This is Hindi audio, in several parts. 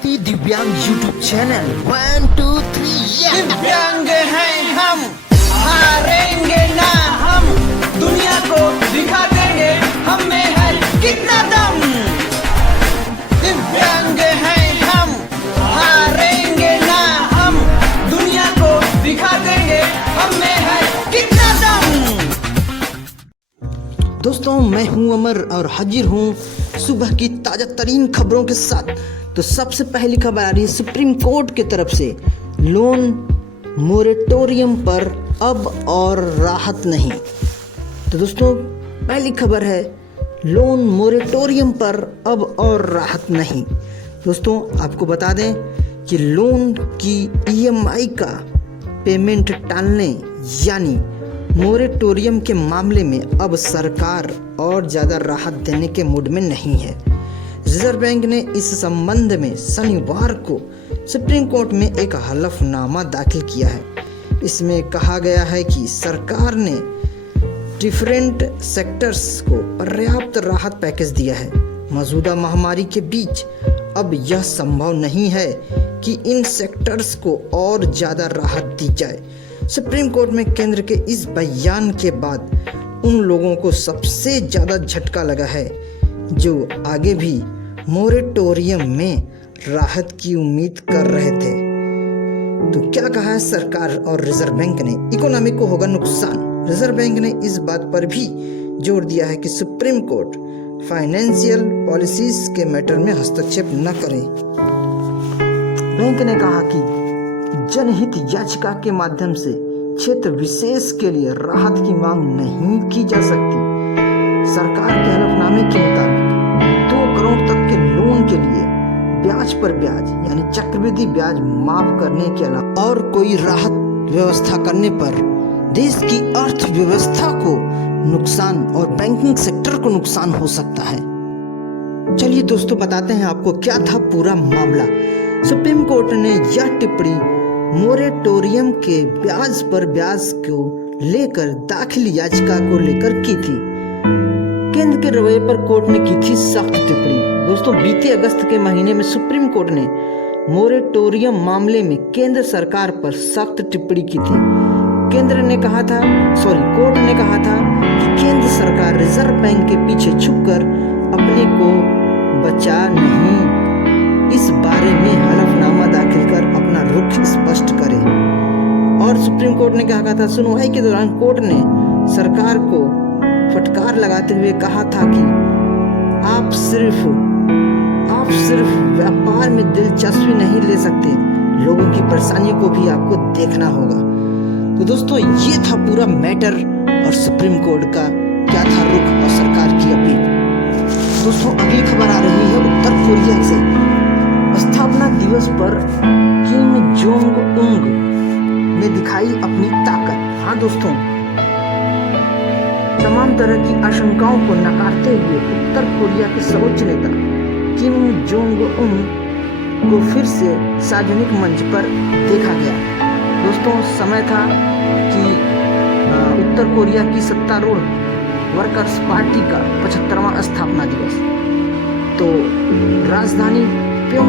भारतीय दिव्यांग यूट्यूब चैनल 1 2 3 दिव्यांग हैं हम, हारेंगे ना हम, दुनिया को दिखा देंगे हम में है कितना दम। दिव्यांग हैं हम, हारेंगे ना हम, दुनिया को दिखा देंगे हम में है कितना दम। दोस्तों, मैं हूं अमर और हाजिर हूं सुबह की ताजा तरीन खबरों के साथ। तो सबसे पहली खबर आ रही है सुप्रीम कोर्ट की तरफ से, लोन मोरेटोरियम पर अब और राहत नहीं। तो दोस्तों, पहली खबर है लोन मोरेटोरियम पर अब और राहत नहीं। दोस्तों, आपको बता दें कि लोन की ईएमआई का पेमेंट टालने यानी मोरेटोरियम के मामले में अब सरकार और ज़्यादा राहत देने के मूड में नहीं है। रिजर्व बैंक ने इस संबंध में शनिवार को सुप्रीम कोर्ट में एक हलफनामा दाखिल किया है। इसमें कहा गया है कि सरकार ने डिफरेंट सेक्टर्स को पर्याप्त राहत पैकेज दिया है। मौजूदा महामारी के बीच अब यह संभव नहीं है कि इन सेक्टर्स को और ज़्यादा राहत दी जाए। सुप्रीम कोर्ट में केंद्र के इस बयान के बाद उन लोगों को सबसे ज़्यादा झटका लगा है जो आगे भी मोरेटोरियम में राहत की उम्मीद कर रहे थे। तो क्या कहा है सरकार और रिजर्व बैंक ने? इकोनॉमी को होगा नुकसान। रिजर्व बैंक ने इस बात पर भी जोर दिया है कि सुप्रीम कोर्ट फाइनेंशियल पॉलिसीज के मैटर में हस्तक्षेप न करे। बैंक ने कहा कि जनहित याचिका के माध्यम से क्षेत्र विशेष के लिए राहत की मांग नहीं की जा सकती। सरकार के हलफनामे के मुताबिक 2 करोड़ तक के लोन के लिए ब्याज पर ब्याज यानी चक्रवृद्धि ब्याज माफ करने के अलावा और कोई राहत व्यवस्था करने पर देश की अर्थव्यवस्था को नुकसान और बैंकिंग सेक्टर को नुकसान हो सकता है। चलिए दोस्तों, बताते हैं आपको क्या था पूरा मामला। सुप्रीम कोर्ट ने यह टिप्पणी मोरेटोरियम के ब्याज पर ब्याज को लेकर दाखिल याचिका को लेकर की थी। केंद्र के रवैये पर कोर्ट ने की थी सख्त टिप्पणी। दोस्तों, बीते अगस्त के महीने में सुप्रीम कोर्ट ने मोरेटोरियम मामले में केंद्र सरकार पर सख्त टिप्पणी की थी। कोर्ट ने कहा था कि केंद्र सरकार रिजर्व बैंक के पीछे छुपकर अपने को बचा नहीं, इस बारे में हलफनामा दाखिल कर अपना रुख स्पष्ट करे। और सुप्रीम कोर्ट ने क्या कहा था? सुनवाई के दौरान कोर्ट ने सरकार को फटकार लगाते हुए कहा था कि आप सिर्फ व्यापार में दिलचस्पी नहीं ले सकते, लोगों की परेशानियों को भी आपको देखना होगा। तो दोस्तों, ये था पूरा मैटर और सुप्रीम कोर्ट का क्या था रुख और सरकार की अपील। दोस्तों, अगली खबर आ रही है उत्तर कोरिया से। स्थापना दिवस पर किम जोंग उंग ने दिखाई अपनी ताकत। हाँ दोस्तों, तमाम तरह की आशंकाओं को नकारते हुए उत्तर कोरिया के सर्वोच्च नेता किम जोंग उन को फिर से सार्वजनिक मंच पर देखा गया। दोस्तों, समय था कि उत्तर कोरिया की सत्तारूढ़ वर्कर्स पार्टी का 75वां स्थापना दिवस। तो राजधानी जो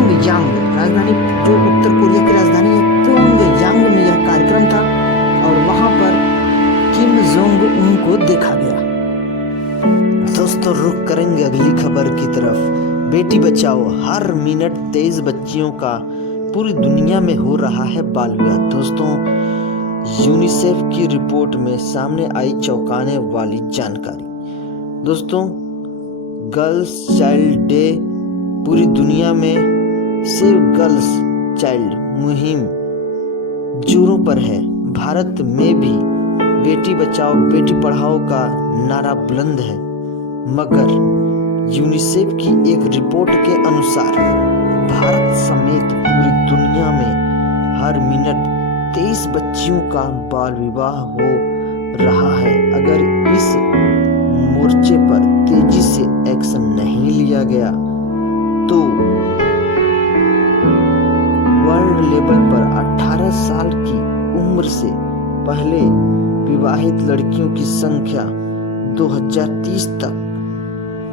उत्तर कोरिया की राजधानी है प्योंगयांग में यह कार्यक्रम था और वहां पर किम जोंग उन को देखा गया। दोस्तों, रुख करेंगे अगली खबर की तरफ। बेटी बचाओ, हर मिनट 23 बच्चियों का पूरी दुनिया में हो रहा है बाल विवाह। दोस्तों, यूनिसेफ की रिपोर्ट में सामने आई चौंकाने वाली जानकारी। दोस्तों, गर्ल्स चाइल्ड डे पूरी दुनिया में सेव गर्ल्स चाइल्ड मुहिम जोरों पर है। भारत में भी बेटी बचाओ बेटी पढ़ाओ का नारा बुलंद है, मगर यूनिसेफ की एक रिपोर्ट के अनुसार भारत समेत पूरी दुनिया में हर मिनट 23 बच्चियों का बाल विवाह हो रहा है। अगर इस मोर्चे पर तेजी से एक्शन नहीं लिया गया तो वर्ल्ड लेवल पर 18 साल की उम्र से पहले विवाहित लड़कियों की संख्या 2030 तक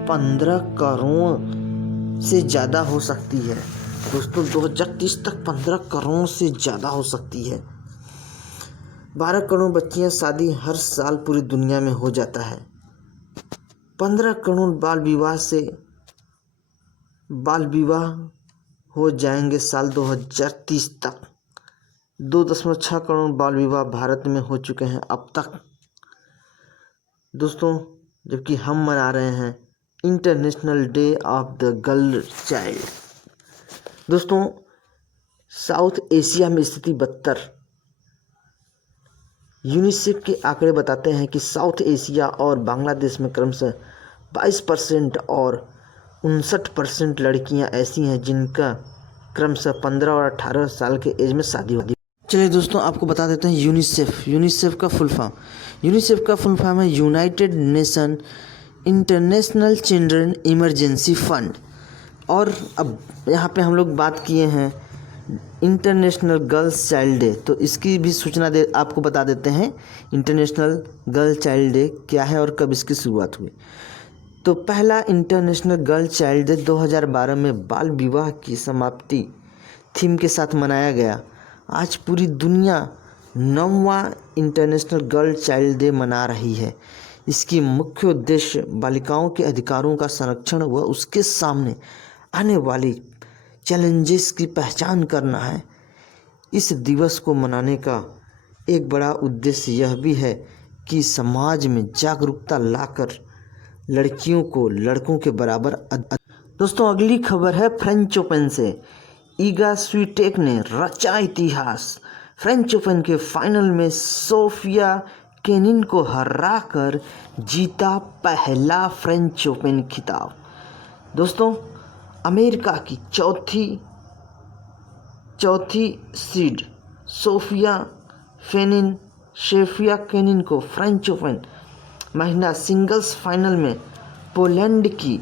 15 करोड़ से ज़्यादा हो सकती है। दोस्तों 2030 तक 15 करोड़ से ज़्यादा हो सकती है। 12 करोड़ बच्चियां शादी हर साल पूरी दुनिया में हो जाता है। 15 करोड़ बाल विवाह हो जाएंगे साल 2030 तक। 2.6 करोड़ बाल विवाह भारत में हो चुके हैं अब तक। दोस्तों जबकि हम मना रहे हैं international day of the girl child. दोस्तों साउथ एशिया में स्थिति बदतर। यूनिसेफ के आंकड़े बताते हैं कि साउथ एशिया और बांग्लादेश में क्रमशः 22% और 59% लड़कियां ऐसी हैं जिनका क्रमशः 15 और 18 साल के एज में शादी होती है। चलिए दोस्तों आपको बता देते हैं यूनिसेफ का फुल फॉर्म है United nation international children emergency fund. और अब यहाँ पे हम लोग बात किए हैं इंटरनेशनल गर्ल्स चाइल्ड डे, तो इसकी भी सूचना आपको बता देते हैं इंटरनेशनल गर्ल चाइल्ड डे क्या है और कब इसकी शुरुआत हुई। तो पहला इंटरनेशनल गर्ल चाइल्ड डे 2012 में बाल विवाह की समाप्ति थीम के साथ मनाया गया। आज पूरी दुनिया 9वां इंटरनेशनल गर्ल चाइल्ड डे मना रही है। इसकी मुख्य उद्देश्य बालिकाओं के अधिकारों का संरक्षण व उसके सामने आने वाली चैलेंजेस की पहचान करना है। इस दिवस को मनाने का एक बड़ा उद्देश्य यह भी है कि समाज में जागरूकता लाकर लड़कियों को लड़कों के बराबर दोस्तों अगली खबर है फ्रेंच ओपन से। ईगा स्विटेक ने रचा इतिहास। फ्रेंच ओपन के फाइनल में सोफिया केनिन को हराकर जीता पहला फ्रेंच ओपन खिताब। दोस्तों अमेरिका की चौथी सीड सोफिया केनिन को फ्रेंच ओपन महिला सिंगल्स फाइनल में पोलैंड की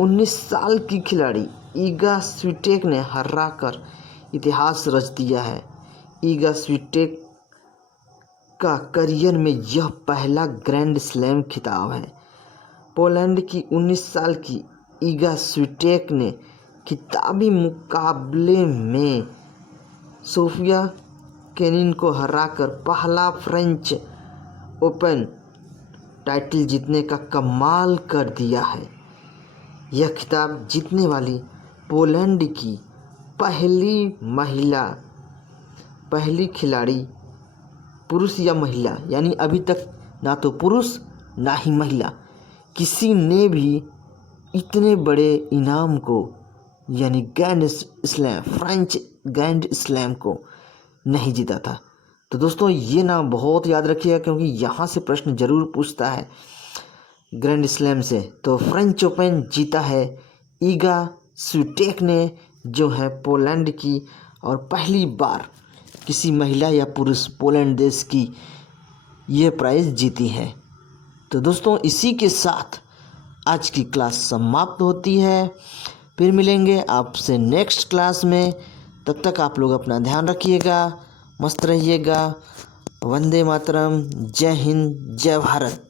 19 साल की खिलाड़ी ईगा स्विटेक ने हराकर इतिहास रच दिया है। ईगा स्विटेक का करियर में यह पहला ग्रैंड स्लैम खिताब है। पोलैंड की 19 साल की ईगा स्विटेक ने खिताबी मुकाबले में सोफिया केनिन को हराकर पहला फ्रेंच ओपन टाइटल जीतने का कमाल कर दिया है। यह खिताब जीतने वाली पोलैंड की पहली खिलाड़ी पुरुष या महिला, यानी अभी तक ना तो पुरुष ना ही महिला किसी ने भी इतने बड़े इनाम को यानी फ्रेंच ग्रैंड स्लैम को नहीं जीता था। तो दोस्तों ये नाम बहुत याद रखिएगा क्योंकि यहाँ से प्रश्न जरूर पूछता है ग्रैंड स्लैम से। तो फ्रेंच ओपन जीता है ईगा स्विटेक ने, जो है पोलैंड की, और पहली बार किसी महिला या पुरुष पोलैंड देश की ये प्राइज़ जीती है। तो दोस्तों इसी के साथ आज की क्लास समाप्त होती है। फिर मिलेंगे आपसे नेक्स्ट क्लास में। तब तक आप लोग अपना ध्यान रखिएगा, मस्त रहिएगा। वंदे मातरम। जय हिंद, जय भारत।